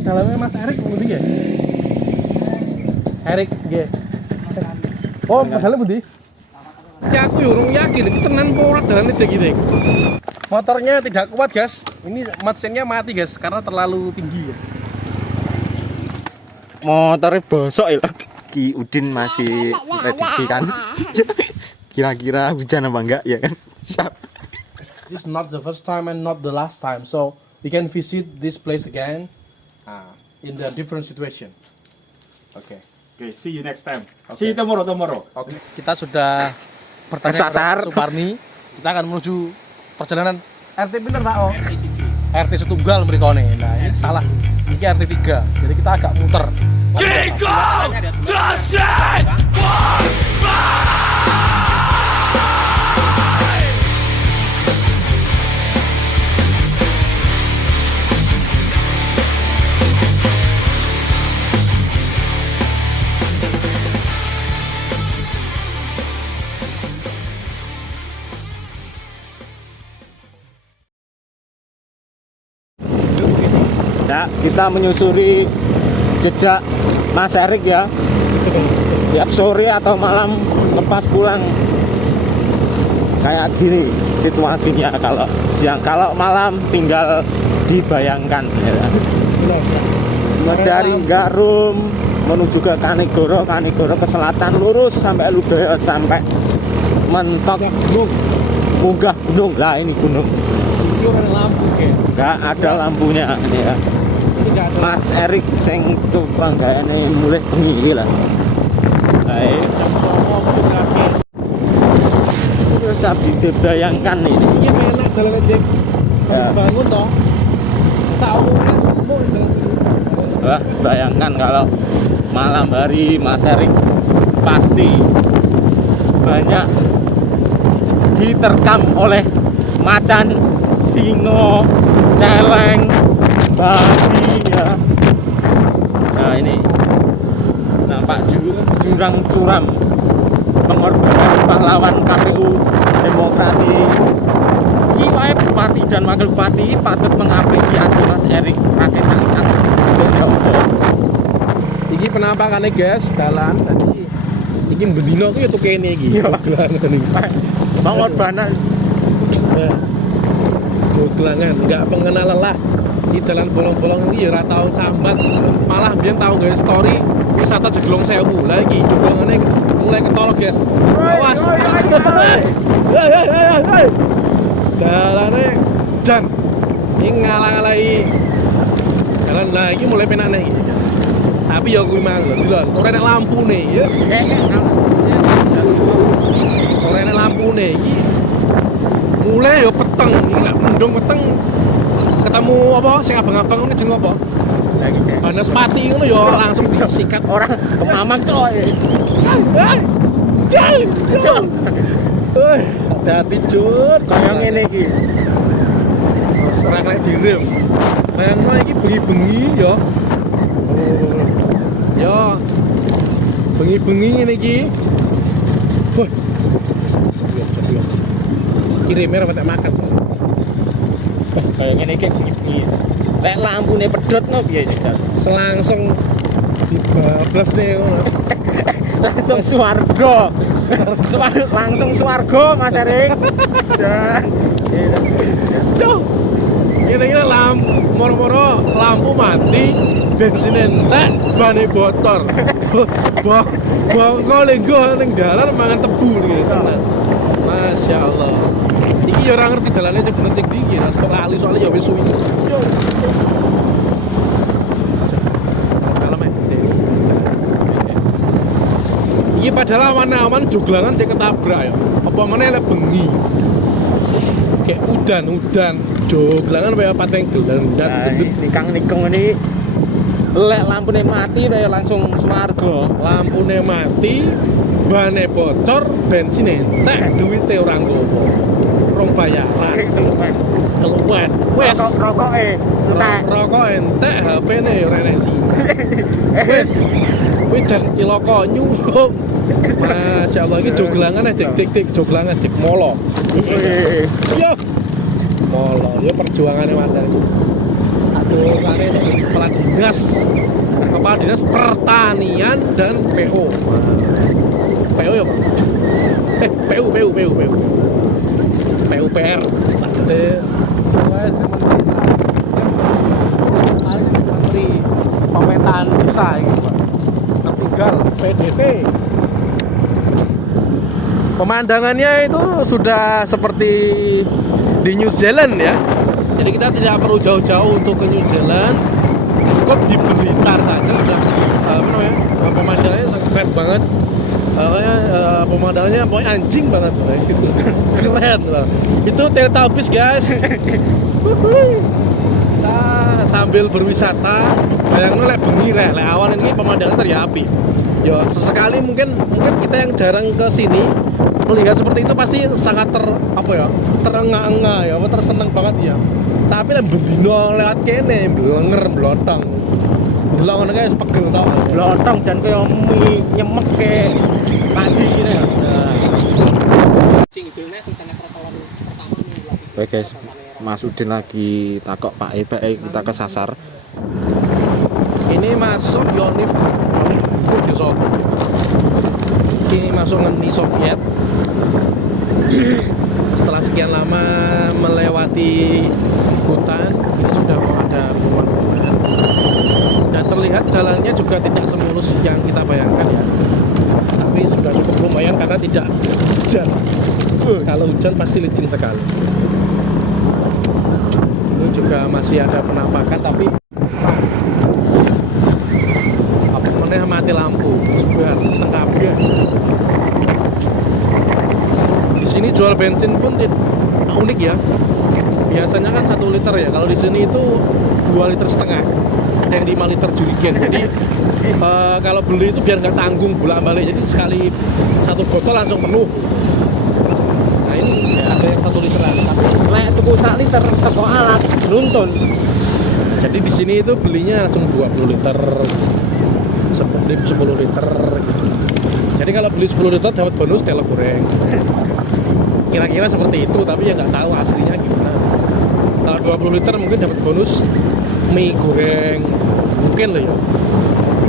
dalamnya Mas Erik ngendi nggih? Erik nggih. Oh, padahal pundi? Ya aku urung yakin iki tenan apa ora dalane dik-dik. Motornya tidak kuat, guys. Ini mesinnya mati, guys, karena terlalu tinggi, guys. Motornya bosok ya. Ki Udin masih prediksi kan. Kira-kira hujan apa enggak ya kan? This is not the first time and not the last time, so we can visit this place again in the different situation. Okay. Okay, see you next time. See you tomorrow. Oke. Kita sudah bertanya kepada Suparni. Kita akan menuju perjalanan RT pinter Pak O. RT setunggal mrikone. Nah, ini salah. Ini RT 3. Jadi kita agak muter. Ya, kita menyusuri jejak Mas Erik ya. Tiap sore atau malam lepas pulang kayak gini situasinya. Kalau siang, kalau malam tinggal dibayangkan ya. Dari Garum menuju ke Kanigoro, Kanigoro ke selatan lurus sampai Lubero, sampai mentok munggah gunung. Lah ini gunung. Ini orang lampu kayak. Enggak ada lampunya ini ya. Mas Erik sing coba enggak ini mulai bengi lah. Baik. Terus abdi dibayangkan ini. Ini enak dalam ejek. Ya. Bangun toh. Saumnya Wah, bayangkan kalau malam hari Mas Erik pasti banyak diterkam oleh macan, singo, celeng, babi ya. Nah ini nampak jurang curam pengorbanan pahlawan KPU demokrasi. Iki wae bupati dan wakil bupati patut mengapresiasi Mas Erik rakyat angkat. Iki penampakannya guys, dalan tadi iki bendino ku ya tuh kene iki. Joglangan iki. Pengorbanan joglangan, enggak pengenal lelah. Di dalan bolong-bolong iki ya ora tau cambat, malah biyen tau gawe story wisata Jeglong Sewu. Lah iki joglangane mulai ketolok guys. Awas. Hei. Dalane jan. Ini ngalang-alangi jalan lah iki mulai penakne iki. Tapi ya kuwi mang lho, ora enek lampune ya. Ora enek lampune iki. Mulai ya peteng, iki lak mendung peteng ketemu apa sing abang-abang ngono jeneng apa? Banaspati ngono ya langsung disikat orang kemamang tuh. Jal. Hati-hati cut, Kayak ngene iki. serang lek direm. Bayangno iki bengi-bengi ya. Ya. Bengi-bengi ngene iki. Wah. Kirimnya ora makan. Kayak ngene iki bengi-bengi. Lek lampune pedhot no piye Jal? Selangsung dibablas nih ngono. Langsung swarga. Langsung swarga Mas Erik. Cuk. Kira-kira moro-moro lampu mati, bensin entek, bane bocor. Bongko lenggo ning dalan mangan tebu iki tenan. Masya Allah. Iki ya ora ngerti dalane sing bener sing ndi iki, ora lali soalnya ya wis suwi. Yo. Iki padahal awan-awan joglangan sing ketabrak ya. Apa meneh lek bengi. Kayak udan joglangan kaya pateng gelandat gendut Nikang-nikung ini lek lampune mati kaya langsung swarga. lampune mati bane bocor bensin entek duwite ora nggowo rong bayaran keluwen wis Rokoke entek. rokok entek HP-ne ora enek sih wis jan cilaka nyuwuk. Masya Allah, ini joglangan dik joglangan dik molo. Iya. Molo, ya perjuangannya Mas Erik. golongannya itu kepala dinas pertanian dan PO. PO ya, PUPR. Menteri Pemetaan Desa gitu, Pak. Tertinggal PDT. Pemandangannya itu sudah seperti di New Zealand ya. Jadi kita tidak perlu jauh-jauh untuk ke New Zealand. Cukup di Blitar saja sudah pemandangannya sangat keren banget. Pemandangannya pokoknya anjing banget gitu. Keren loh. Itu Teletubbies guys. Kita sambil berwisata, bayangin lek bengi lek awan ini pemandangan teriapi. Ya sesekali mungkin kita yang jarang ke sini melihat seperti itu pasti sangat terengah-engah ya, tersenang banget ya. Tapi lek bendino lewat kene blenger blotong. Delok ngono kae pegel tok. Blotong jan kaya mie nyemek ke paji ngene. Oke guys, Mas Udin lagi takok Pak kita kesasar. Ini masuk Yonif ini masuk Uni Soviet. Setelah sekian lama melewati hutan, ini sudah mau ada rumah. Dan terlihat jalannya juga tidak semulus yang kita bayangkan ya. Tapi sudah cukup lumayan karena tidak hujan. Kalau hujan pasti licin sekali. Ini juga masih ada penampakan tapi mati lampu sebar tengah kabeh. Di sini jual bensin pun unik ya. Biasanya kan 1 liter ya. Kalau di sini itu 2,5 liter. Ada yang 5 liter jerigen. Jadi kalau beli itu biar nggak tanggung bolak-balik. Jadi sekali 1 botol langsung penuh. Nah ini ya ada yang 1 literan. Tapi Lek tuku 1 liter teko alas nuntun. Jadi di sini itu belinya langsung 20 liter. 10 liter gitu. Jadi kalau beli 10 liter dapat bonus telo goreng. Kira-kira seperti itu, tapi ya nggak tahu aslinya gimana. Kalau 20 liter mungkin dapat bonus mie goreng, mungkin loh ya.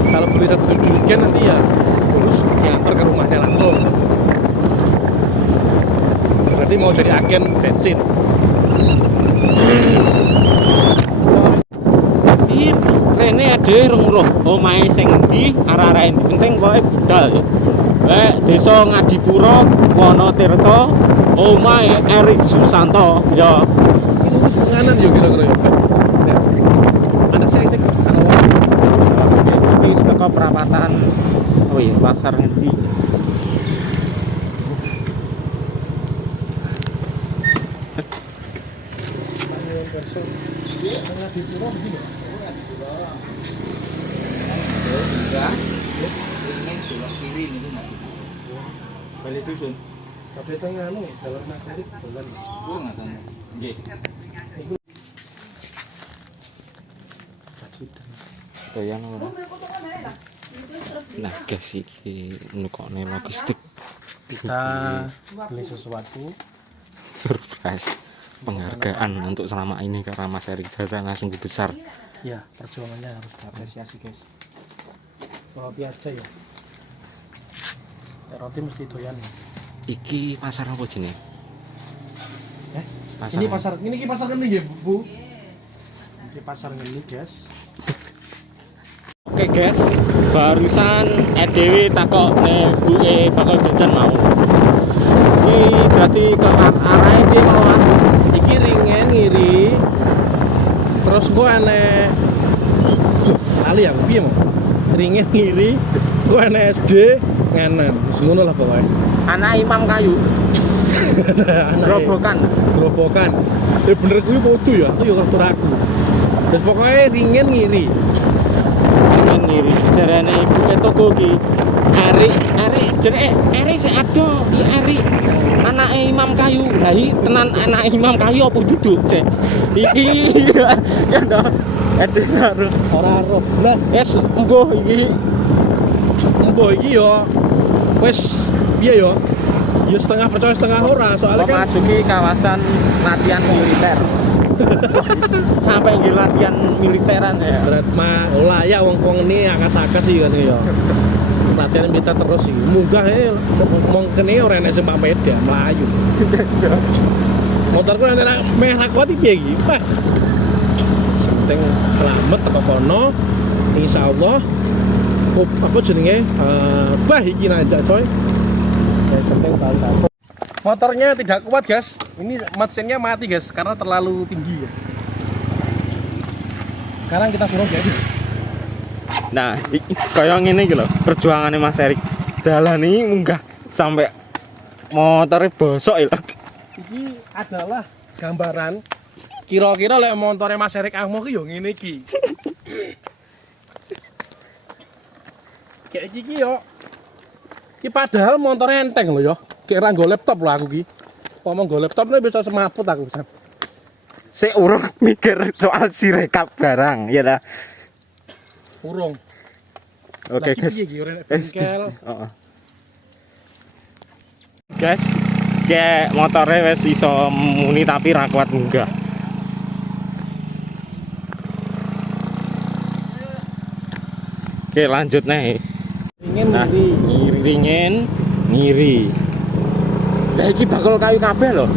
Kalau beli 1 jerigen nanti ya bonus diantar ke rumahnya langsung. Berarti mau jadi agen bensin. Rene ade rung roh omahe sing endi arah-arah endi penting pokoke budal ya. Lek desa Ngadipuro Wonotirto omahe Erik Susanto ya. Ini lurus penganan ya kira-kira ya. Ada setik kalau wis teko perapatan oh iya pasar endi. Ngadipuro begini. Ingin belok kiri ini nggak balik dusun. Tapi tengah jalan Mas Erik jalan. Gue nggak tahu. Nggih. Doyan ora. Nah, guys iki nukone logistik. Kita beli sesuatu Surprise penghargaan untuk selama ini karena Mas Erik jasa sungguh besar. ya, perjuangannya harus diapresiasi guys. Roti aja ya. Roti mesti doyan. Iki pasar apa jenenge? Pasar Ini pasar ngeni ya, Bu. Ini pasar ngeni, guys. Oke guys, barusan EDW takok buke bakal jajan mau. Ini berarti ke arah ini mau Mas. Iki ringen ngiri. Terus gua aneh kali ya, piye mau? Ringen ngiri, gua aneh SD nganan. Wis ngono lah pokoknya. Anak Imam Kayu. Gerobokan. Ya bener kuwi podo ya, aku ya kartu aku. Terus pokoknya ringen ngiri. Ngiri jarane ibu toko ki. Ari jere sik ado iki Ari. Anake Imam Kayu. Lah iki tenan anak Imam Kayu apa duduk cek. Iki ya ndak. Karo Ora roh blas. es mbuh iki. Mbok iki ya wis piye ya? Ya setengah percaya setengah ora, soalnya kan memasuki kawasan latihan militer. Sampai nggih latihan militeran ya. Berat mah layak wong ini akas-akas sih kan ya. Latihan militer terus sih. Munggah ngomong kene ora enek sing pamit ya, mlayu. Motorku nanti meh ra kuat piye iki? Wah. Penting selamat teko kono. Insyaallah apa jenenge bah iki nanjak coy. Guys, penting tahu. Motornya tidak kuat, guys. Ini mesinnya mati, guys, karena terlalu tinggi, guys. Sekarang kita suruh, guys. Nah, kaya ngene iki lho, perjuangane Mas Erik. Dalan iki munggah sampai motornya bosok ya. Iki adalah gambaran kira-kira lek motornya Mas Erik Ahmo ki yo ngene iki. Kayak iki yo. Ki padahal motornya enteng lho yo. Kayak ra nggo laptop lho aku ki. Ngomong nggo laptop bisa semaput aku bisa. Sik urung mikir soal sirekap barang, ya dah. Urung. Oke, guys. Guys, kayak motornya wis iso muni tapi ra kuat munggah. Oke, lanjut nih. Nah, ngiri. Lah iki bakal kayu kabeh lho.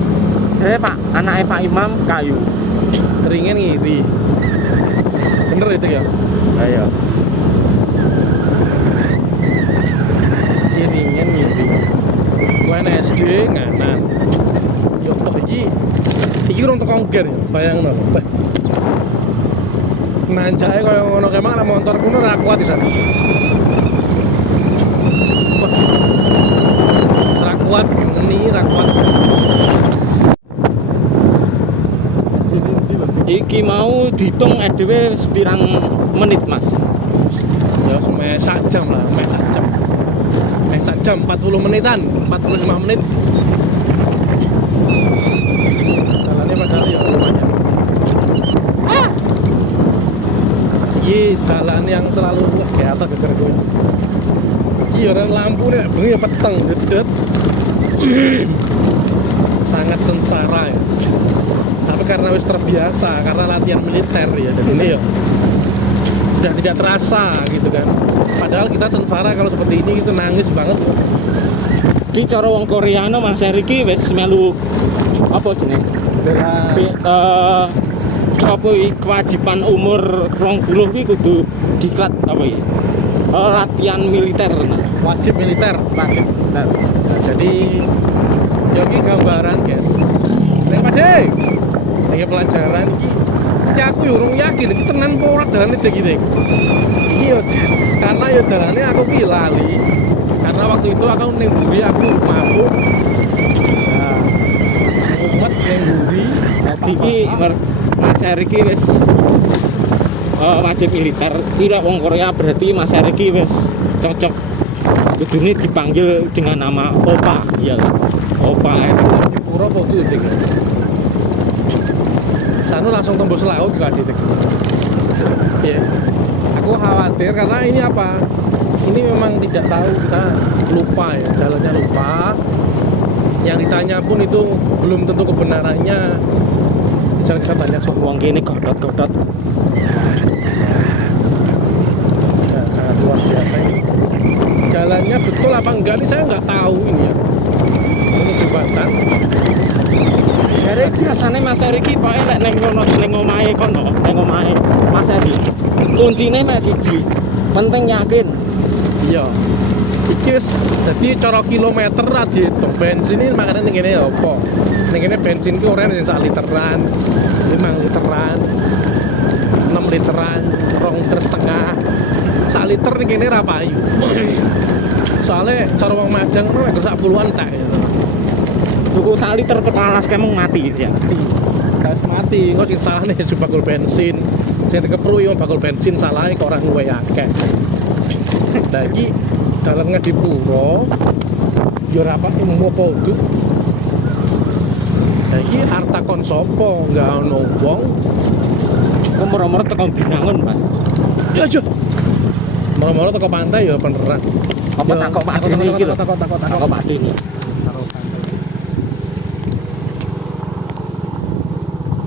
Pak, anaknya Pak Imam kayu. Ringen ngiri. Bener itu ya? Ayo. Ringen ngiri. Gue SD nganan. Yo toh iki urung teko ngger ya, bayangno. Nanjake kaya ngono kemang nek motor kuno ra kuat di sana. Ra kuat, ngeni ra kuat. Iki mau dihitung dhewe sepirang menit, Mas? Ya sampai sak jam lah, sak jam 40 menitan, 45 menit. Jalannya padahal ya lumayan. Ini jalan yang selalu kayak atau geger gue. Ini orang lampu nih, bengi peteng, dedet. Sangat sengsara ya. Tapi karena wis terbiasa, karena latihan militer ya, dan ini ya sudah tidak terasa gitu kan. Padahal kita sengsara kalau seperti ini kita nangis banget. Ki cara wong Koreano Mas Eriki wis melu apa jeneng? Apa iki kewajiban umur 20 iki kudu diklat apa iki? Latihan militer. Wajib militer. Nah, jadi ya ini gambaran, guys. Nek Pade. Iki pelajaran iki aku yo urung yakin iki tenan apa ora dalane iki. Iki yo karena yo dalane aku ki lali. Karena waktu itu aku ning mburi aku mabuk. Nah, umat ning mburi Dadi iki Mas Eriki wis wajib militer. Tidak wong Korea berarti Mas Eriki wis cocok. Kudune dipanggil dengan nama Opa, ya kan? Opa di pura apa itu iki. Sanu langsung tembus laut juga di tek. Ya. Aku khawatir karena ini apa? Ini memang tidak tahu, kita lupa ya, jalannya lupa. Yang ditanya pun itu belum tentu kebenarannya. Jangan kita tanya soal wong kene godot-godot. Ya, sangat luar biasa ini. Jalannya betul apa enggak ini saya nggak tahu ini ya. Ini jembatan. Dari biasanya Mas Eriki pokoke lek ning omahe kono, ning omahe Mas Eriki. Kuncine mek siji. Penting yakin. Iya. Iki wis dadi cara kilometer ra diitung. Bensin ini makane ning kene ya apa? Ning kene bensin ki ora ning 1 literan, 5 literan, 6 literan, 2,5 liter. 1 liter ning kene ra payu. Soalnya cara wong Madang ora sak puluhan tak ya. Tuku 1 liter tekan alas kemung mati ya. Gas mati, engko sing salahne bakul bensin. Sing dikepru yo bakul bensin salahe kok ora luwe akeh. Lah iki dalan ngedipuro yo ora apa apa kudu. Lah iki harta kon sapa enggak ono wong. Umur-umur tekan Binangun, Mas. Ya aja. Moro-moro teko pantai ya beneran. Apa takok Pak Deni iki lho. Takok Pak Deni.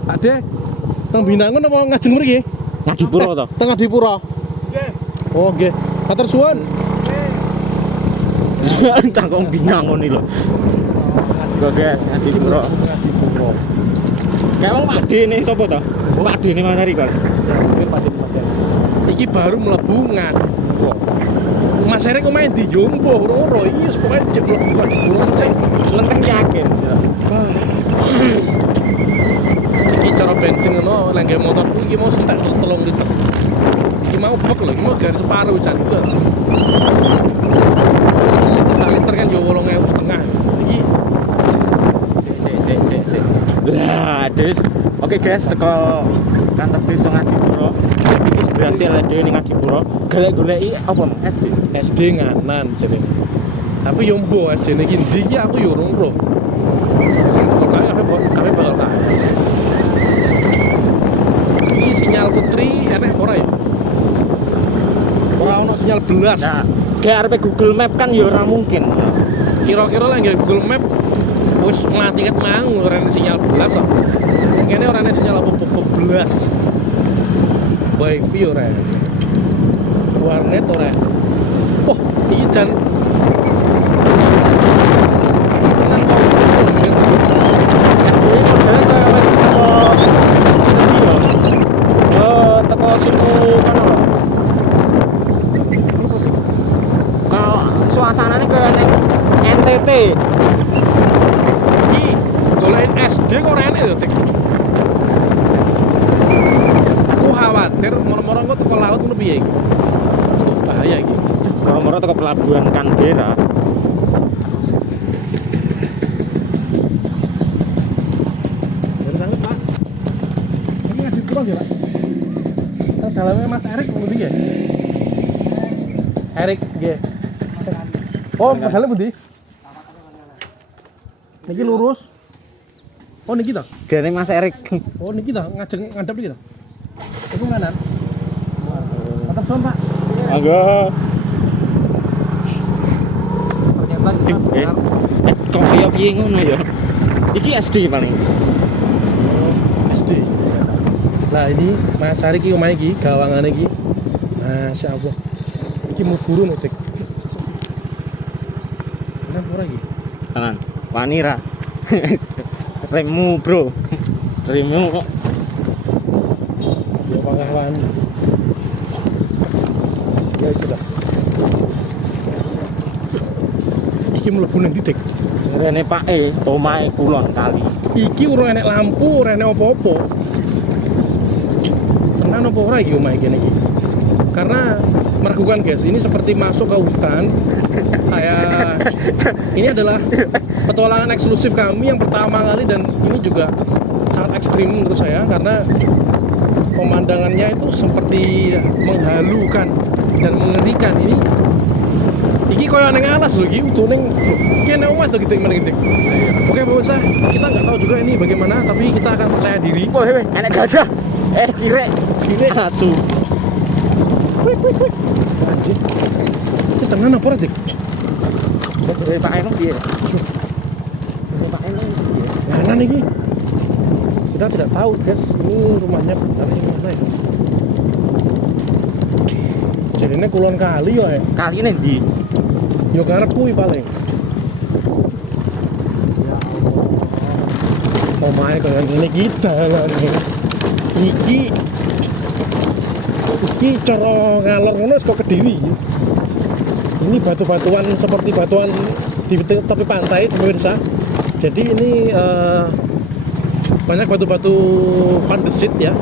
Pak De, Nang Binangun apa ngajeng mriki? Ngadipuro to. Tengah Dipura. Nggih. Oh, nggih. Matur suwun. Tangkong Binangun iki lho. Kok guys, Ngadipuro. Dipura. Kayak wong Pak D ini sapa to? Pak D ini Mas Ari kok. Hampir Pak Mas. Iki baru mlebu Ngadipura. Mas Erik kok main di Jumbo, Roro. Iki wis pokoke jeblok Ngadipura sih. Selenteng yakin. Iki cara bensin ngono lek nggawe motorku iki mau sentek 3 liter. Iki mau bek lho, iki mau garis separuh jan iku. 1 liter kan yo 8.500. Iki Sik. Lah, Des. Oke guys, teko kantor desa Ngadipuro. Iki berhasil dhewe ning Ngadipuro. Golek-goleki apa SD? SD nganan jenenge. Tapi yo mbo SD ne iki ndi iki aku yo ora ro. Kami bakal tak. Ini sinyal putri enek ora ya? Ora ono sinyal belas. Nah, kayak arepe Google Map kan ya ora mungkin. Kira-kira lek nggawe Google Map wis mati ket mang ora ana sinyal belas kok. Kene ora ana sinyal apa-apa belas. Wifi ora. Warnet ora. Wah, iki jan Teko siku mana lho? Kalau suasananya kayak neng NTT. iki golek SD kok ora enek to, Dik. Aku khawatir moro-moro engko teko laut ngono piye iki. Bahaya iki. Moro-moro teko pelabuhan Canberra. Pak. Ini Ngadipuro ya, Pak. Dalamnya Mas Erik pundi ya? Erik nggih. Oh, padahal pundi? Niki lurus. Oh, niki ta? Gane Mas Erik. Oh, niki ta ngajeng ngadep iki ta? Iku kanan. Mantap son, Pak. Monggo. Ternyata kita Kok kaya piye ngono ya? Iki SD paling. SD. Nah, ini Mas Erik iki omahe iki, gawangane iki. Masyaallah. Iki muburu nek, Dik. Kanan ora iki? Kanan. Wani ra. Remmu, Bro. Remmu kok. Ya pengalaman. Ya sudah. Iki mlebu nang titik. Rene pake omahe kulon kali. Iki ora enek lampu, ora enek apa-apa. Tenan apa ora iki omahe kene iki? Karena meragukan guys, ini seperti masuk ke hutan. Ini adalah petualangan eksklusif kami yang pertama kali dan ini juga sangat ekstrim menurut saya karena pemandangannya itu seperti menghalukan dan mengerikan. Iki koyo ning alas lho iki utuh ning kene omah to gitu meneh gitu. Oke pemirsa, kita nggak tahu juga ini bagaimana tapi kita akan percaya diri. Wah, enek gajah. Kirek asu. Anjir. Iki tenan apa ora, Dik? Dari Pak Eno piye? Pak Eno piye? Mana nih? Kita tidak tahu, guys. Ini rumahnya benar ini mana ya? Jadi ini kulon kali ya. Kali ini di. Yo ngarep kuwi paling. Oh my god, ini kita iki cara ngalor ngono wis kok Kediri. Ini batu-batuan seperti batuan di tepi pantai, pemirsa. Jadi ini banyak batu-batu pandesit ya,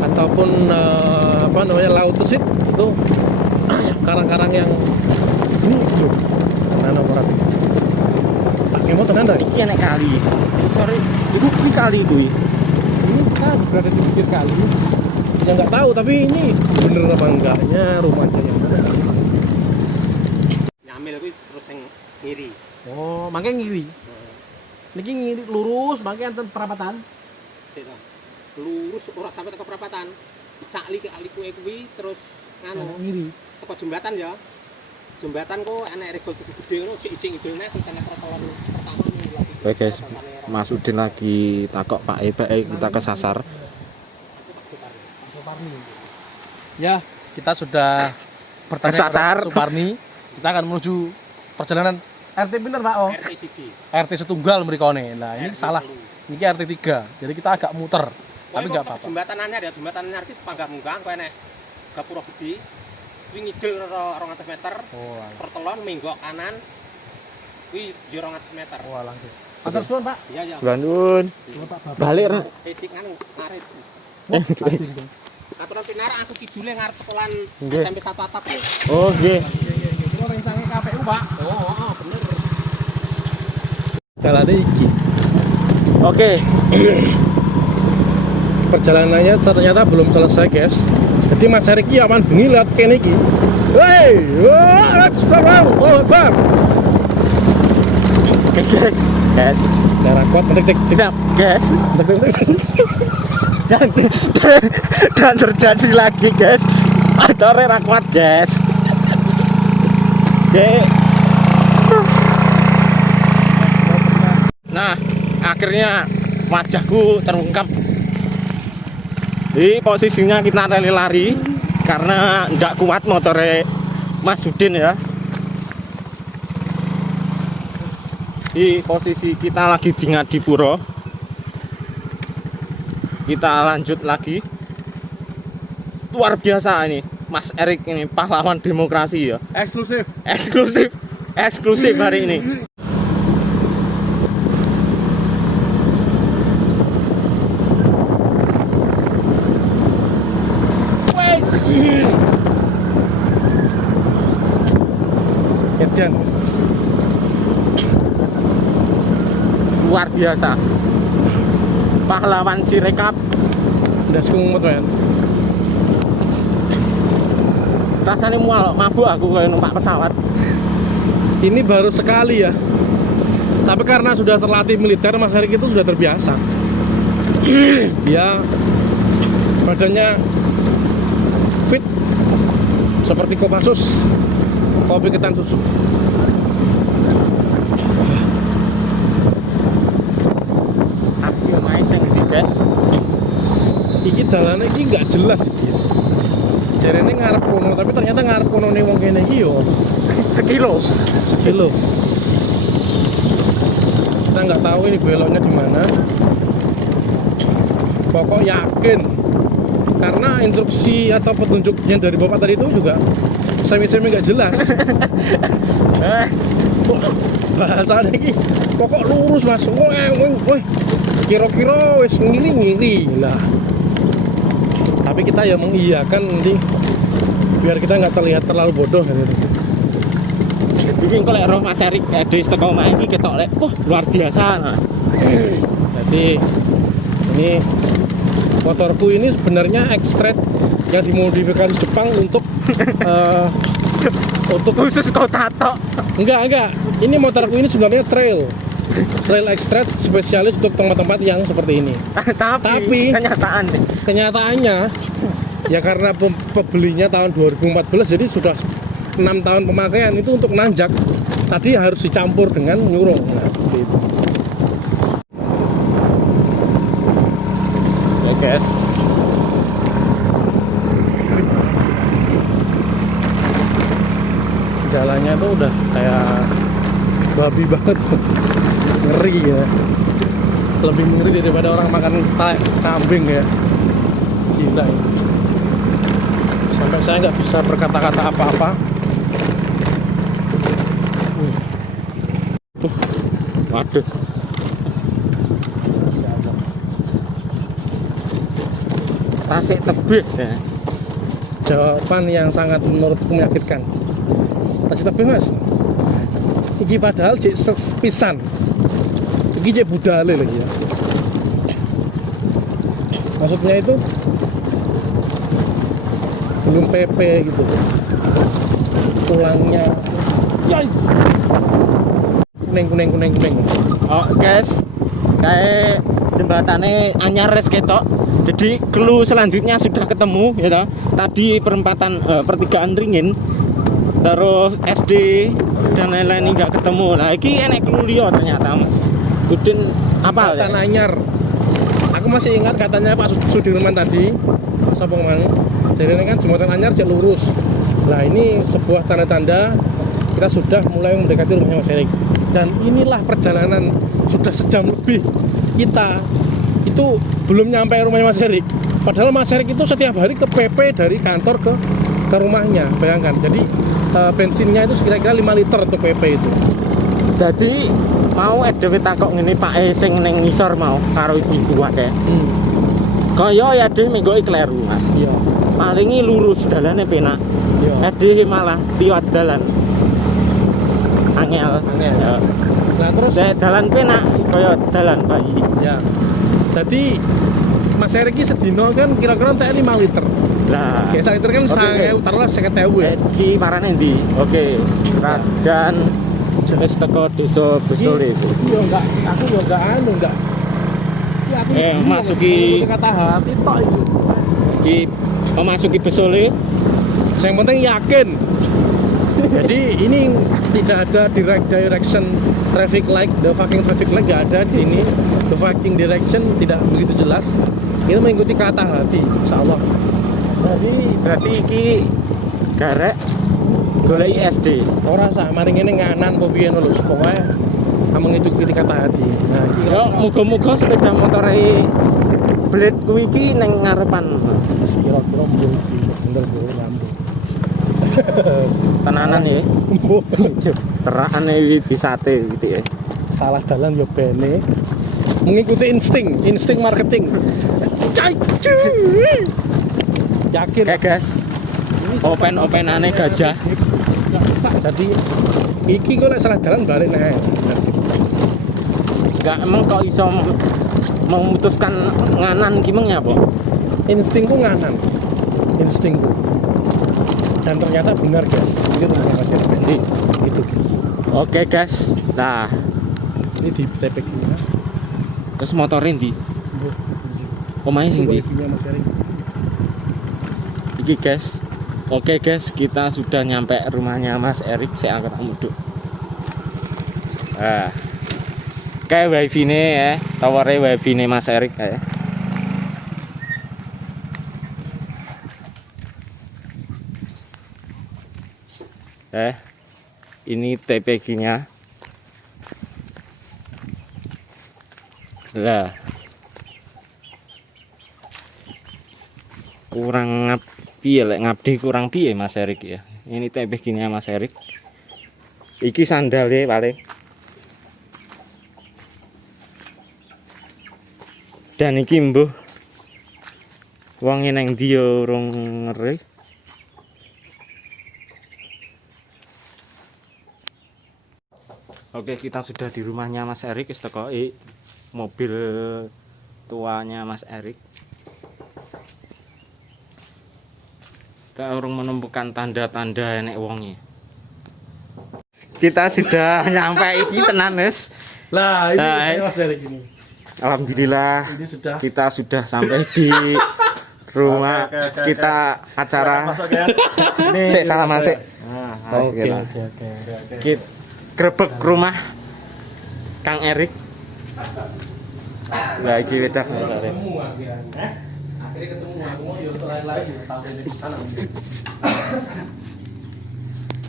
ataupun apa namanya laut desit itu karang-karang yang ini loh, tenan orang. Tak kemo tenan dah. Iki enek kali. Sorry, itu kali kuwi. Ini kita berada di pinggir kali. Ya nggak tahu, tapi ini bener apa enggaknya rumahnya yang mana. Nyamil kuwi terus sing kiri. Oh, makanya ngiri. Niki ngiri lurus, makanya enten perapatan. Sik to. Lurus ora sampai ke perapatan. Sakli ke ali kuwi terus Anu ngiri. teko jembatan ya. Jembatan kok enek regol gede ngono sik ijing-ijingne terus enek trotoar pertama lagi. Oke guys, Mas Udin lagi takok Pak kita kesasar. Suparni. Ya, kita sudah bertanya Kesasar. kepada Suparni. Kita akan menuju perjalanan RT pinter Pak Oh. RT setunggal mrikone. Nah, ini salah. Ini RT 3. Jadi kita agak muter. Tapi enggak apa-apa. Jembatanannya ada jembatan anyar iki Panggang Munggang kowe nek Gapura Gede. Kuwi ngidul 200 meter. Oh, Pertelon minggok kanan. Kuwi 200 meter. wah langsung. Matur suwun, Pak. Iya ya. Bandun. Balik ra. Fisik kan ngarit. Wah, asing dong. Aturan pinara aku kidule ngarep sekolahan Nggih. SMP 1 atap. Oh, nggih. Kita rencana KPU, Pak. Oh, bener. Dalane iki. Oke. Perjalanannya ternyata belum selesai, guys. Jadi Mas Erik iki aman bengi lihat kene iki. Hei, let's go. Oh, Bang. Guys. Darah kuat mentik-tik. Siap, guys. Mentik-tik. Dan terjadi lagi, guys. Motornya ra kuat, guys. Oke. Nah, akhirnya wajahku terungkap. Di posisinya kita lari karena nggak kuat motornya Mas Udin ya. Di posisi kita lagi di Ngadipuro. Kita lanjut lagi. Luar biasa ini, Mas Erik ini pahlawan demokrasi ya. Eksklusif hari ini. Edan. Luar biasa. Pahlawan Sirekap. Ndas kumut, men. Rasanya mual, mabuk aku kayak numpak pesawat. Ini baru sekali ya. Tapi karena sudah terlatih militer, Mas Erik itu sudah terbiasa. Dia badannya fit seperti Kopassus, kopi ketan susu. Tapi main sing ndi, guys. Iki dalane iki nggak jelas iki. Jarene ngarep kono, tapi ternyata ngarep kono ning wong kene iki yo Sekilo. sekilo. Kita nggak tahu ini beloknya di mana. Pokok yakin karena instruksi atau petunjuknya dari bapak tadi itu juga semi-semi nggak jelas. Bahasanya ini pokok lurus mas. Woi, kira-kira wis ngiri lah. Tapi kita ya mengiyakan nanti biar kita nggak terlihat terlalu bodoh gitu. Jadi kalau roh Mas Erik ada istiqomah ini ketok lek, wah luar biasa. Nah. Jadi ini motorku ini sebenarnya X-Trail yang dimodifikasi Jepang untuk untuk Khusus kota tok. enggak. Ini motorku ini sebenarnya trail X-Trail spesialis untuk tempat-tempat yang seperti ini. Tapi kenyataan deh. Kenyataannya ya karena pembelinya tahun 2014 jadi sudah 6 tahun pemakaian itu untuk nanjak tadi harus dicampur dengan nyurung. Nah, seperti itu. Ya guys. Jalannya tuh udah kayak babi banget. Ngeri ya. Lebih ngeri daripada orang makan kambing ya. Gila ya. Sampai saya nggak bisa berkata-kata apa-apa. Waduh. Tasik tebih ya. Jawaban yang sangat menurutku menyakitkan. Tasik tebih mas. Iki padahal cek sepisan. Iki cek budale lagi ya. Maksudnya itu belum PP gitu. Tulangnya. Yai. Kuning. Oh guys, kayak jembatannya anyar res ketok. Jadi clue selanjutnya sudah ketemu ya toh. Tadi pertigaan ringin, terus SD dan lain-lain nggak ketemu. Nah ini enek clue liya ternyata Mas Udin apa ya? Jembatan anyar. Aku masih ingat katanya Pak Sudirman tadi sapa mang. Jadi ini kan jembatan anyar cek lurus. Nah ini sebuah tanda-tanda kita sudah mulai mendekati rumahnya Mas Erik. Dan inilah perjalanan sudah sejam lebih kita itu belum nyampe rumahnya Mas Erik. Padahal Mas Erik itu setiap hari ke PP dari kantor ke rumahnya. Bayangkan. Jadi bensinnya itu kira-kira 5 liter untuk PP itu. Jadi mau dhewe takok ngene Pak sing ning ngisor mau karo ibu akeh. Kaya ya dhewe mengko kleru Mas. Iya. Palingi lurus dalane penak. Iya. Dhewe malah liwat dalan. Angel. Ya. Nah terus dalan penak kaya dalan bayi. ya. Jadi Mas Erik iki sedina kan kira-kira entek 5 liter. Lah, Kayak sak liter kan 1000, taruhlah 50.000 ya. iki parane ndi? Oke. Rajan wis teko desa Besole itu. Yo enggak, aku yo enggak enggak. Ya aku masuki kata hati tok iki. Iki memasuki Besole. Yang penting yakin. Jadi ini tidak ada direct direction traffic light, the fucking traffic light nggak ada di sini. The fucking direction tidak begitu jelas. Kita mengikuti kata hati, insya Allah. Jadi Berarti iki garek golek ISD. orang sama ini nganan apa piye lho pokoke mengikuti kata hati. Nah, iki Yo muga-muga sepeda motore Blade kuwi iki ning ngarepan. kira-kira bener nyambung. Tenanan ya. Terakane iki disate gitu ya. Salah dalan yo bene. Mengikuti insting marketing. Yakin. Oke guys. Open-openane gajah. Jadi iki kok nek salah dalan balik nih. Enggak emang kok iso memutuskan nganan gimana ya, Pak? Instingku nganan. Instingku. Dan ternyata benar, guys. Itu rumahnya Mas Erik, guys. Itu, guys. Oke, guys. Nah, Ini di TPK nya. terus motorin di omahe sing ndi? Wifi-nya Mas Erik. Iki, guys. Oke, guys, kita sudah nyampe rumahnya Mas Erik. Saya angkat muduk. Nah. Kayak wifi-ne ya, taware wifi-ne Mas Erik ya. Ini TPG-nya. Lah. Kurang piye lek ngabdi kurang piye Mas Erik ya. Ini TPG-nya Mas Erik. Iki sandale paling. Dan iki mbuh wong nang ndi yo urung ngeri. Oke, kita sudah di rumahnya Mas Erik, wis teko mobil tuanya Mas Erik. Kita urung menemukan tanda-tanda enek wonge. Kita sudah nyampe iki tenan wis. Lah, ini Nah, Mas Erik ini. Alhamdulillah Ini sudah kita sudah sampai di rumah. Oke. Kita acara Masuk ya. sik salaman sik. oke. Kita grebek rumah Kang Erik. Lagi wedak. Ketemu akhirnya. Akhirnya ketemu aku mau yo lagi tampil di sana.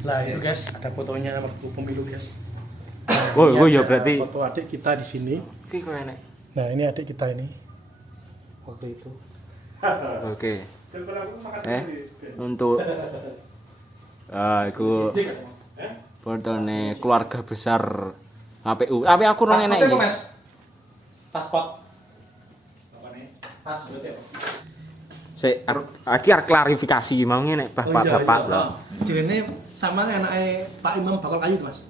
Lah itu guys, ada fotonya waktu pemilu guys. Oh ya Ada berarti foto adik kita di sini. iki kok enek. Nah, ini adik kita ini. Waktu itu. Oke. Untuk iku fontone keluarga besar HPU. Tapi aku ora enek iki. Pasport. Apa nih? Pas berarti apa? Sik iki arep klarifikasi mau ngene Bapak-bapak lho. Jenenge sama anake Pak Imam Bakal Kayu, Mas.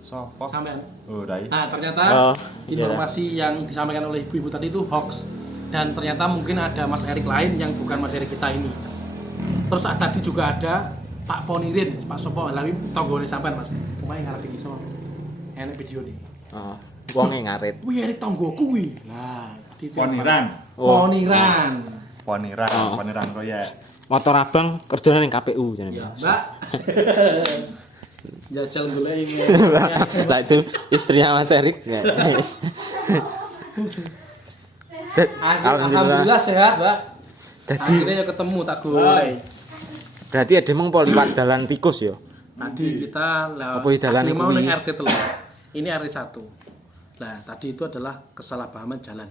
Sopo? Sampean. Oh, Rai. Nah, ternyata Oh, informasi yang disampaikan oleh ibu-ibu tadi itu hoax. Dan ternyata mungkin ada Mas Erik lain yang bukan Mas Erik kita ini. Terus tadi juga ada Pak Ponirin, Pak Sopo, lawi tonggone sampean, Mas. Pemain ngarep iki sama. Enak video nih. Oh, wonge ngarit. Kuwi Erik tonggoku kuwi. Nah, tadi itu Poniran. Oh. Poniran. Poniran, Oh. poniran koye. Motor abang kerjanya ning KPU jenenge. Ya, Mbak. Jajal golek ini. Lah itu istrinya Mas Erik. Yes. Alhamdulillah. Alhamdulillah sehat, Mbak. Dadi akhirnya ya ketemu tak golek. berarti ada emang po liwat dalan tikus ya. Tadi kita lewat Apa di dalan tadi mau kuwi? ning RT 3. Ini RT 1. Nah, tadi itu adalah kesalahpahaman jalan.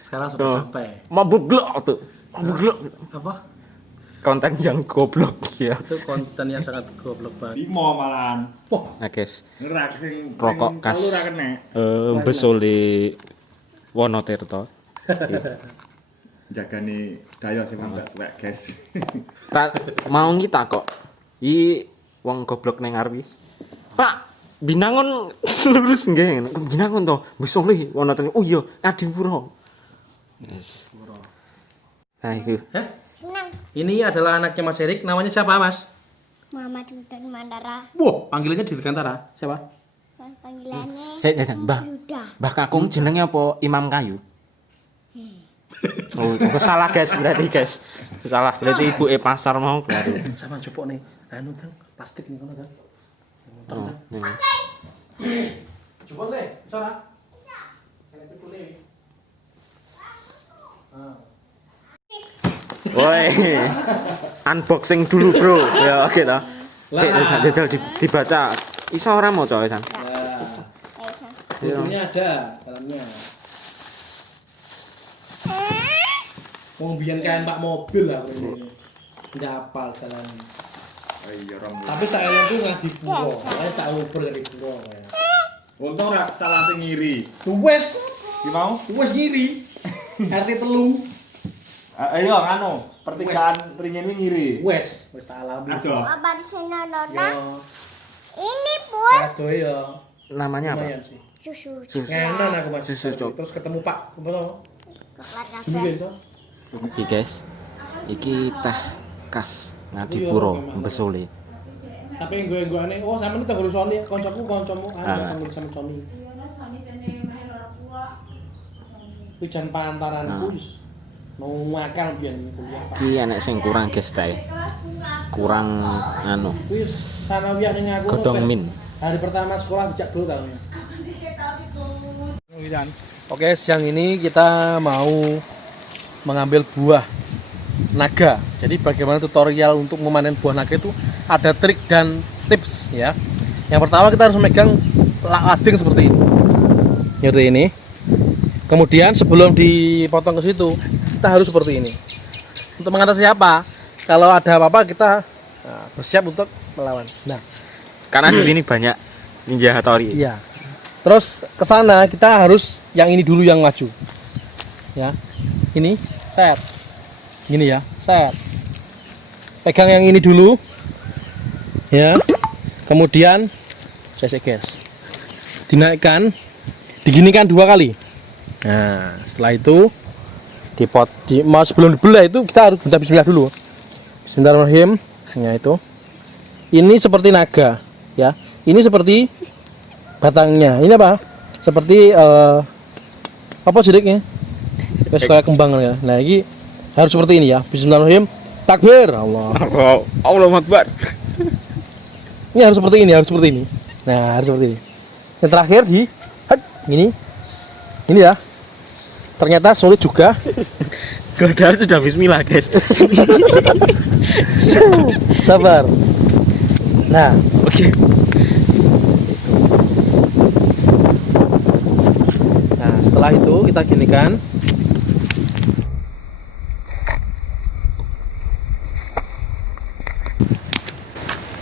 Sekarang sudah Oh. sampai. Mabuglok tuh. Mabuglok. Apa? Konten yang goblok ya. Itu konten yang sangat goblok banget. Limo malahan. Wah, Nah, guys. Ngerak sing Rokok kas. telu ra kena. Besole Wonotirto. Jagane dayo sing mbak guys. Tak mau kita kok. I wong goblok ning ngarep iki. Pak, Binangun lurus nggih. Binangun to. Besole Wonotirto. Oh iya, Adipura. Yes. Nah, itu. Senang. ini adalah anaknya Mas Erik. Namanya siapa, Mas? Muhammad Hudan Mandara. Wah, panggilannya di Dirgantara. Siapa? Panggilannya Saya Mbah. Yuda. Mbah Kakung jenenge apa? Imam Kayu. Oh, salah guys, berarti guys. Salah, berarti ibu pasar mau baru. Sama cupok nih. Anu kan plastik nih kono kan. Oh, ini. Cupok deh, bisa ora? Bisa. Woi. Unboxing dulu, Bro. Ya, oke toh. Sik jajal dibaca. Iso ora maca San? Bukunya ada dalamnya. Mau biyen kayak Pak mobil lah ini. Tidak hafal jalannya. Oh iya rambut. Tapi saya tuh nggak di puro. Saya tak ngobrol dari puro. Untung ora salah sing ngiri. Wes, Ki mau? wes ngiri. RT telu. Ayo anu, pertigaan ringin iki ngiri. Wes tak alami. Aduh. Apa di sana Nona? Yo, Ini pun aduh yo. Namanya apa? Lumayan sih. susu. Ngenan aku Mas. Susu, Cok. Terus ketemu Pak. Apa? Coklat Dulu rasa. ya, Cok. Iki guys. Iki teh khas Ngadipuro, Besole. Tapi gue aneh, oh sama ini tak harus Sony, koncomu, Ah. anu sama Sony. Hujan pantaranku wis mau makan biyen kuliah. Pak. Iki enek sing kurang guys teh. Kurang anu, Wis sanawiyah ning aku. godong min. Hari pertama sekolah dijak dulu tahunnya. Oke, siang ini kita mau mengambil buah naga. Jadi bagaimana tutorial untuk memanen buah naga itu ada trik dan tips ya. Yang pertama kita harus memegang lading seperti ini. Seperti ini. Kemudian sebelum dipotong ke situ, kita harus seperti ini. Untuk mengatasi apa? Kalau ada apa-apa kita bersiap untuk melawan. Nah, Karena di sini banyak Ninja Hattori. iya. Terus ke sana kita harus yang ini dulu yang maju. Ya. Ini set. Gini ya, set. Pegang yang ini dulu. Ya. Kemudian saya guys. Dinaikkan, diginikan 2 kali. Nah, setelah itu mau sebelum dibelah itu kita harus baca bismillah dulu. Bismillahirrahmanirrahim. Ya itu. Ini seperti naga, ya. Ini seperti batangnya. Ini apa? Seperti apa jediknya? Kayak kembang ya. Nah, ini harus seperti ini ya. Bismillahirrahmanirrahim. Takbir. Allah. Allahu Akbar. Ini harus seperti ini, harus seperti ini. Nah, harus seperti ini. Yang terakhir di gini. Ini ya. Ternyata sulit juga. Padahal sudah bismillah, guys. Sabar. Nah, Oke. nah setelah itu kita ginikan.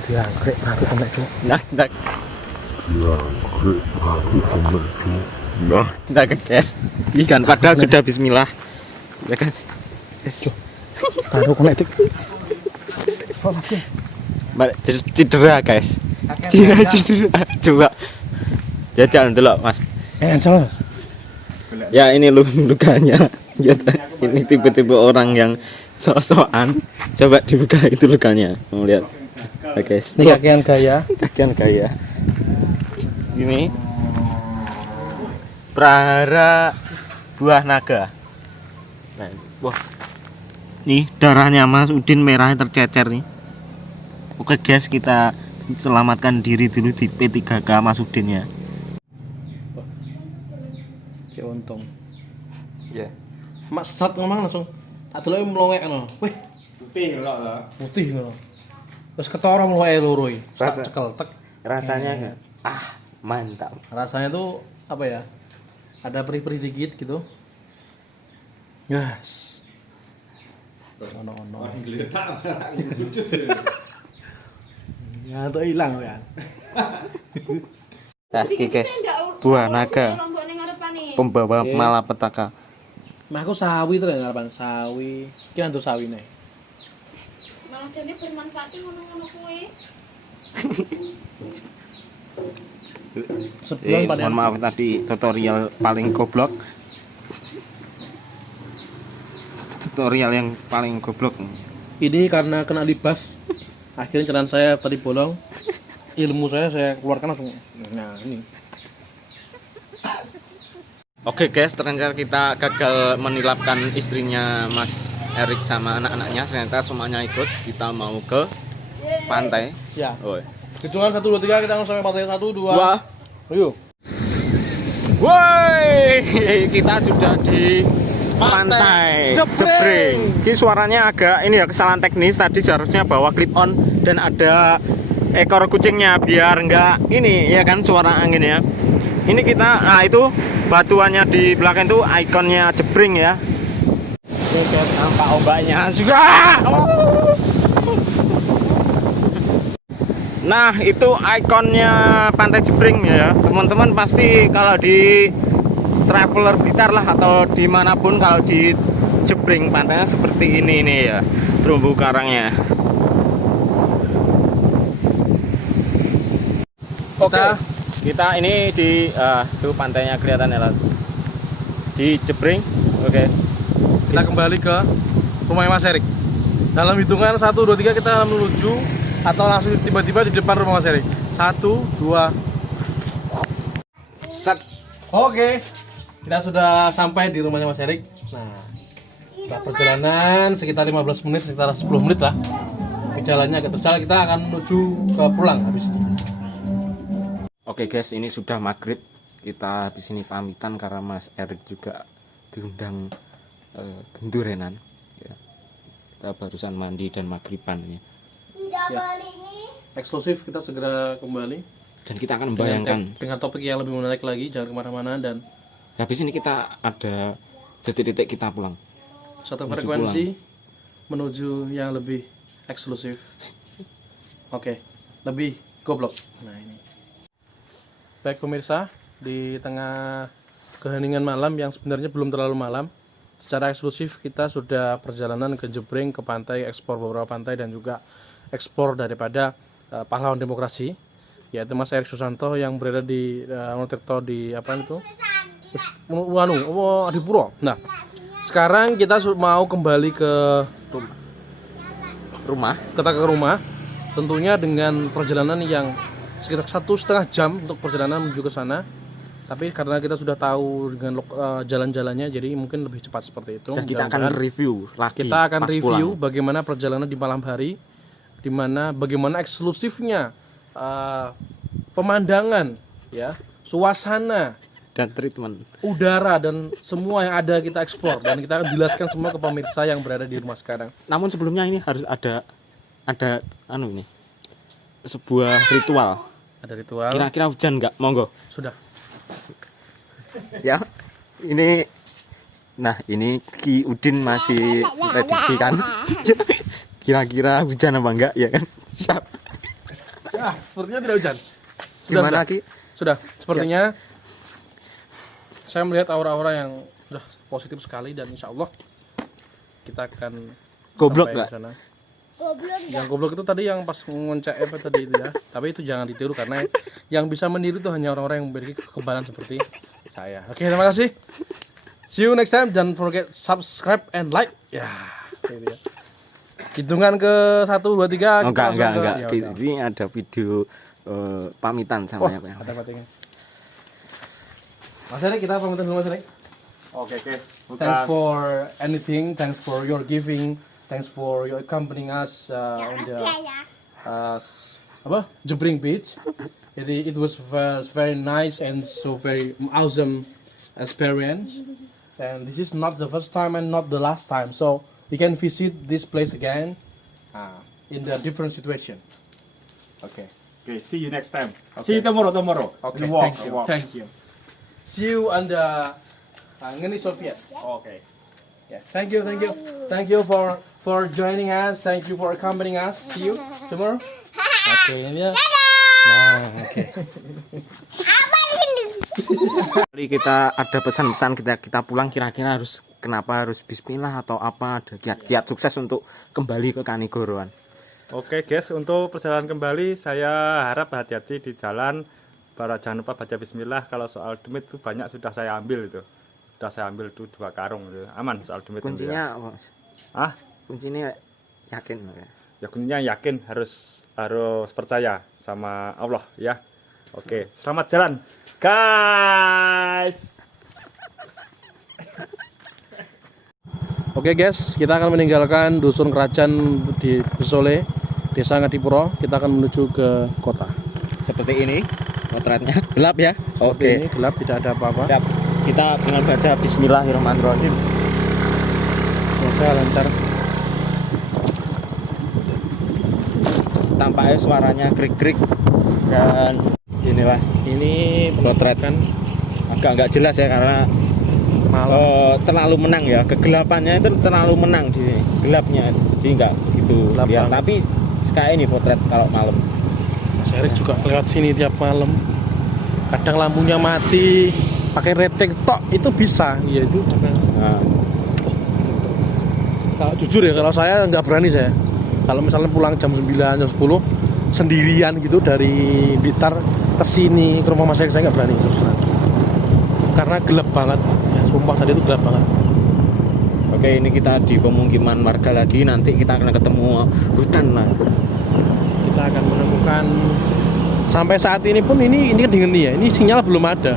Diangkrek baru kena itu. Nah, guys. Ikan padahal sudah bismillah. Ya kan? Baru kena itu. Balik cedera, guys. Cedera. Coba. Jajal dulu, Mas. Salah. Ya, ini lukanya. Ya, ini tipe-tipe orang yang sok-sokan. Coba dibuka itu lukanya. Mau lihat. Oke, guys. Ini kakian gaya. Kakian gaya. Ini prahara buah naga. Nah, wah. Nih darahnya Mas Udin merahnya tercecer nih. Oke guys, kita selamatkan diri dulu di P3K Mas Udin ya. Cek untung. Ya. mak sat ngomong langsung tak delok mlowek ngono. Wih, Putih lho lah. putih ngono. Terus ketara mloweke loro iki. Rasa- Cekel tek. Rasanya mantap. Rasanya tuh apa ya? Ada perih-perih dikit gitu. Yes. Ono. Orang geletak lucu sih. Ya, tuh hilang kan. Nah, iki guys, buah naga pembawa malapetaka. Mah aku sawi terus ngarepan sawi. Iki nandur sawine. Malah jane bermanfaat ngono-ngono kuwi. Sebulan Mohon maaf tadi tutorial paling goblok. Tutorial yang paling goblok. Ini karena kena libas. Akhirnya cairan saya tadi bolong. Ilmu saya keluarkan langsung. Nah, ini. Oke guys, ternyata kita gagal menilapkan istrinya Mas Erik sama anak-anaknya. Ternyata semuanya ikut. Kita mau ke pantai. Ya. Oh. Hitungan 1 2 3 kita langsung sampai pantai 1 2. Wah. Ayo. Woi, kita sudah di pantai Jebring. Ini suaranya agak ini ya, kesalahan teknis. Tadi seharusnya bawa clip on dan ada ekor kucingnya biar enggak ini ya kan suara angin ya. Ini kita, nah itu batuannya di belakang itu ikonnya Jebring ya. Oke, nampak ombaknya juga. Nah itu ikonnya pantai Jebring ya. Teman-teman pasti kalau di Traveler Blitar lah atau dimanapun kalau di Jebring pantainya seperti ini nih ya, terumbu karangnya. Oke, kita ini di tuh pantainya kelihatan ya di Jebring. Oke, Kita kembali ke rumah Mas Erik. Dalam hitungan 1 2 3 kita menuju atau langsung tiba-tiba di depan rumah Mas Erik. 1 2. set. Oke. Kita sudah sampai di rumahnya Mas Erik. Nah, setelah perjalanan sekitar 15 menit, sekitar 10 menit lah. Jalannya agak terjal, kita akan menuju ke pulang habis itu. Oke guys, ini sudah maghrib. Kita di sini pamitan karena Mas Erik juga diundang gendurenan. Ya. Kita barusan mandi dan maghriban ya. Eksklusif kita segera kembali Dan kita akan membayangkan. dengan topik yang lebih menarik lagi, jangan kemana-mana dan Habis ini kita ada titik-titik kita pulang. satu Menuju frekuensi menuju yang lebih eksklusif. Oke, lebih goblok. Nah ini. Baik pemirsa, di tengah keheningan malam yang sebenarnya belum terlalu malam, secara eksklusif kita sudah perjalanan ke Jebring, ke pantai, ekspor beberapa pantai dan juga ekspor daripada pahlawan demokrasi, yaitu Mas Erik Susanto yang berada di Wonotirto di apa itu? Adipuro. Nah, sekarang kita mau kembali ke Rumah. kita ke rumah, tentunya dengan perjalanan yang sekitar 1,5 jam untuk perjalanan menuju ke sana. Tapi karena kita sudah tahu dengan jalan-jalannya, jadi mungkin lebih cepat seperti itu. Dan kita akan review lagi. Kita akan pas review pulang. bagaimana perjalanan di malam hari, bagaimana eksklusifnya pemandangan, ya, suasana, Dan treatment. udara dan semua yang ada kita eksplor dan kita akan jelaskan semua ke pemirsa yang berada di rumah sekarang. Namun sebelumnya ini harus ada anu ini. Sebuah ritual. Ada ritual. Kira-kira hujan nggak? Monggo. Sudah. Ya. Ini ini Ki Udin masih prediksikan. Kira-kira hujan apa enggak ya kan? Siap. Ya, sepertinya tidak hujan. Gimana Ki? Sudah, sepertinya saya melihat aura-aura yang sudah positif sekali dan insya Allah kita akan Goblok sampai nggak? di sana. Goblok Yang goblok itu tadi yang pas ngoncek apa tadi itu ya. Tapi itu jangan ditiru karena yang bisa meniru itu hanya orang-orang yang memiliki kekebalan seperti saya. Oke, terima kasih. See you next time. Don't forget subscribe and like. Ya, gitu ya. Hitungan ke 1 2 3 Oh, enggak. Ya, Ini ada video pamitan sama ya, Pak. ada patingnya. Mas Erik, kita pamitan dulu Mas Erik. Oke. Thanks for anything. Thanks for your giving. Thanks for your accompanying us on the Jebring Beach. It was very nice and so very awesome experience. and this is not the first time and not the last time. So you can visit this place again in the different situation. Okay. Okay, see you next time. See you tomorrow. Okay. You walk, Thank you. walk. Thank you. See you on the Ngeni Soviet. Okay. Yeah. Thank you. Thank you for joining us. Thank you for accompanying us. See you tomorrow. Okay, ya. Nah, oke. Jadi kita ada pesan-pesan kita pulang kira-kira harus kenapa harus bismillah atau apa, ada kiat-kiat sukses untuk kembali ke Kanigoroan. Oke guys, untuk perjalanan kembali saya harap hati-hati di jalan. Jangan lupa baca bismillah. Kalau soal demit itu banyak sudah saya ambil itu. Sudah saya ambil tuh 2 karung itu. Aman soal demit. Kuncinya apa? Ah? Kuncinya yakin ya. Ya kuncinya yakin, harus percaya sama Allah ya. Oke, selamat jalan guys. Oke guys, kita akan meninggalkan dusun kerajaan di Besole, Desa Ngadipuro. Kita akan menuju ke kota. Seperti ini potretnya. Gelap ya. Oke. Ini gelap, tidak ada apa-apa. Siap. Kita dengan baca bismillahirrahmanirrahim. Semoga lancar. Tampaknya suaranya krik-krik dan inilah Ini potret kan agak nggak jelas ya karena terlalu menang ya, kegelapannya itu terlalu menang di gelapnya, jadi nggak gitu Gelap ya. banget. Tapi kayak ini potret kalau malam. Mas Erik juga lewat sini tiap malam. Kadang lampunya mati, pakai retek tok itu bisa, ya itu. Nah, Kalau jujur ya, kalau saya nggak berani saya. Kalau misalnya pulang jam 9, jam 10 sendirian gitu dari Blitar ke sini ke rumah Mas Erik, saya nggak berani terus terang. Karena gelap banget. Ya, sumpah tadi itu gelap banget. oke, ini kita di pemukiman warga lagi, nanti kita akan ketemu hutan lah. Kita akan menemukan, sampai saat ini pun ini kan dingin nih ya. Ini sinyal belum ada.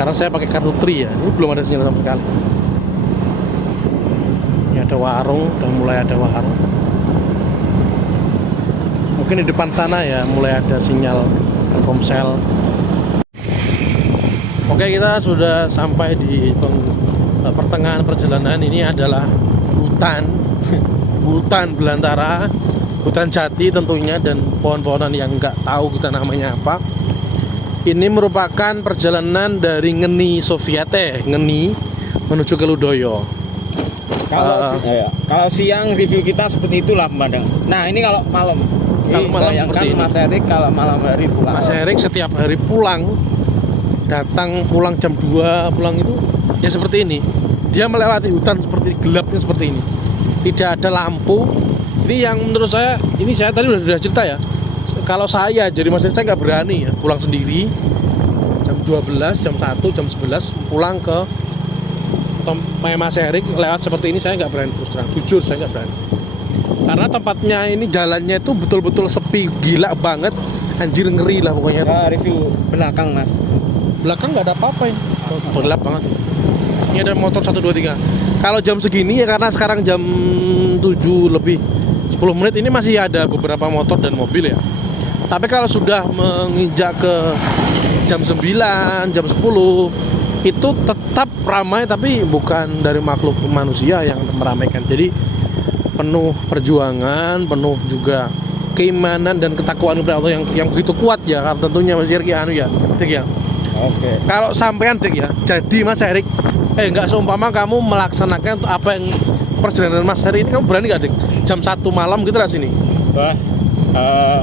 Karena saya pakai kartu Tri ya. Ini belum ada sinyal sama sekali. Ini ada warung, udah mulai ada warung. Mungkin di depan sana ya mulai ada sinyal Telkomsel. Oke, kita sudah sampai di pertengahan perjalanan. Ini adalah hutan, hutan belantara, hutan jati tentunya, dan pohon-pohonan yang nggak tahu kita namanya apa. Ini merupakan perjalanan dari Ngeni Soviet, Ngeni menuju ke Ludoyo. Kalau siang review kita seperti itulah pemandangan. Nah, ini kalau malam. Kalau malam Bayangkan seperti ini. Mas Erik kalau malam hari pulang. Mas Erik setiap hari pulang jam 2 pulang itu ya seperti ini. Dia melewati hutan seperti gelapnya seperti ini. Tidak ada lampu. Ini yang menurut saya, ini saya tadi udah cerita ya. Kalau saya jadi Mas Erik, saya nggak berani ya pulang sendiri jam 12, jam 1, jam 11 pulang ke Mas Erik lewat seperti ini. Saya nggak berani terus terang. Jujur saya nggak berani. Karena tempatnya ini jalannya itu betul-betul sepi, gila banget, anjir, ngeri lah pokoknya. Review belakang Mas. Belakang nggak ada apa-apa ini, gelap banget. Ini ada motor 1, 2, 3. Kalau jam segini ya, karena sekarang jam 7 lebih 10 menit, ini masih ada beberapa motor dan mobil ya. Tapi kalau sudah menginjak ke jam 9, jam 10, itu tetap ramai, tapi bukan dari makhluk manusia yang meramaikan. Jadi penuh perjuangan, penuh juga keimanan dan ketakwaan kepada Allah yang begitu kuat ya. Karena tentunya Mas Erik ya, Dik ya. Oke. Kalau sampean Dik ya, jadi Mas Erik, nggak seumpama kamu melaksanakan apa yang perjalanan Mas Erik ini, kamu berani nggak Dik? Jam 1 malam gitu lah sini. Wah,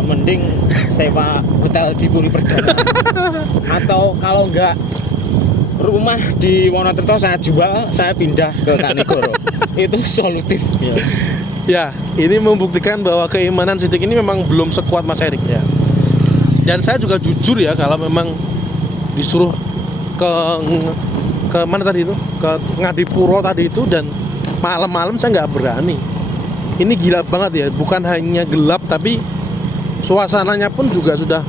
mending sewa hotel di Puri Perdana. Atau kalau enggak, rumah di Wonotirto saya jual, saya pindah ke Kanigoro. Itu solutif. Ya, ini membuktikan bahwa keimanan Sidik ini memang belum sekuat Mas Erik ya. Dan saya juga jujur ya, kalau memang disuruh ke mana tadi itu, ke Ngadipuro tadi itu, dan malam-malam saya nggak berani. Ini gila banget ya, bukan hanya gelap tapi suasananya pun juga sudah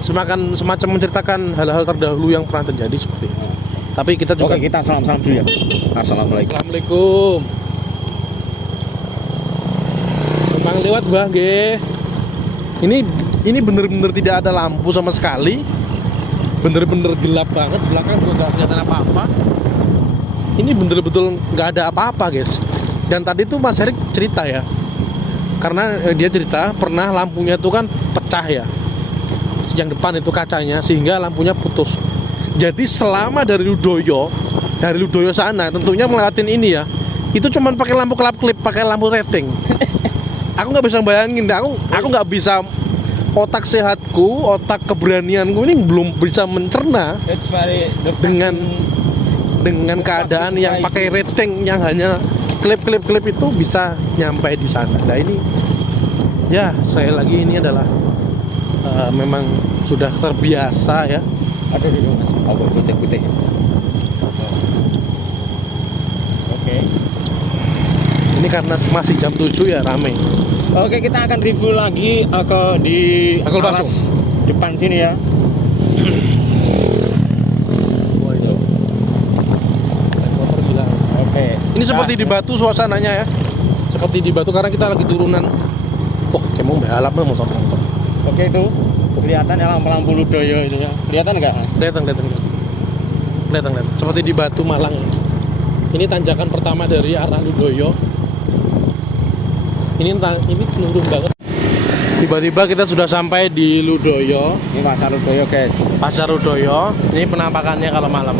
semacam menceritakan hal-hal terdahulu yang pernah terjadi seperti itu. Tapi kita juga. Oke, kita salam-salam dulu ya. Assalamualaikum. Assalamualaikum. Memang lewat Mbah nggih. Ini bener-bener tidak ada lampu sama sekali. Bener-bener gelap banget, belakang juga nggak kelihatan apa-apa. ini betul-betul nggak ada apa-apa guys. Dan tadi tuh Mas Erik cerita ya, karena dia cerita pernah lampunya tuh kan pecah ya, yang depan itu kacanya, sehingga lampunya putus. Jadi selama dari Ludoyo sana tentunya melewatin ini ya, itu cuman pakai lampu kelap-kelip, pakai lampu rating. Aku nggak bisa bayangin, aku nggak bisa, otak sehatku, otak keberanianku ini belum bisa mencerna dengan keadaan yang pakai rating yang hanya klip itu bisa nyampe di sana. Nah ini ya saya lagi ini adalah memang sudah terbiasa ya. Ada di rumah Mas. Apa putih-putih. Oke. Ini karena masih jam 7 ya rame. Oke, kita akan review lagi di Agul alas depan sini ya. Wah itu motor gila. Oke. Ini seperti di Batu suasananya ya. Seperti di Batu karena kita lagi turunan. Oh, kayak mau balap motor. Oke, itu kelihatan ya lampu-lampu Ludoyo itu ya. Kelihatan enggak? Kelihatan. Seperti di Batu Malang. Ini tanjakan pertama dari arah Ludoyo. Ini menurun banget. Tiba-tiba kita sudah sampai di Ludoyo. Ini pasar Ludoyo, guys. Pasar Ludoyo. Ini penampakannya kalau malam.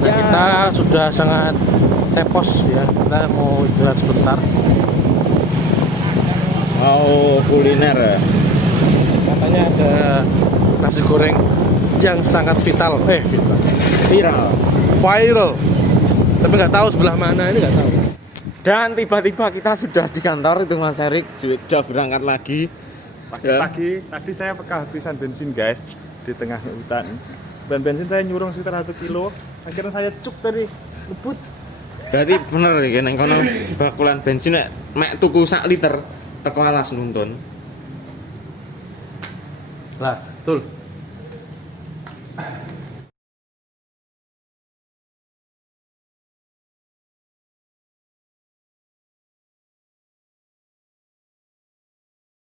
Nah, kita sudah sangat tepos ya. Kita mau istirahat sebentar. Mau kuliner ya. Katanya ada nasi goreng yang sangat viral. Viral. Tapi nggak tahu sebelah mana, ini nggak tahu. Dan tiba-tiba kita sudah di kantor itu Mas Erik sudah berangkat lagi. Pagi tadi saya kehabisan bensin guys di tengah hutan. Ban bensin saya nyurung sekitar 1 kilo. Akhirnya saya cuk tadi ngebut. Berarti bener ya neng kono bakulan bensin mek tuku 1 liter teko alas nuntun. Lah, betul.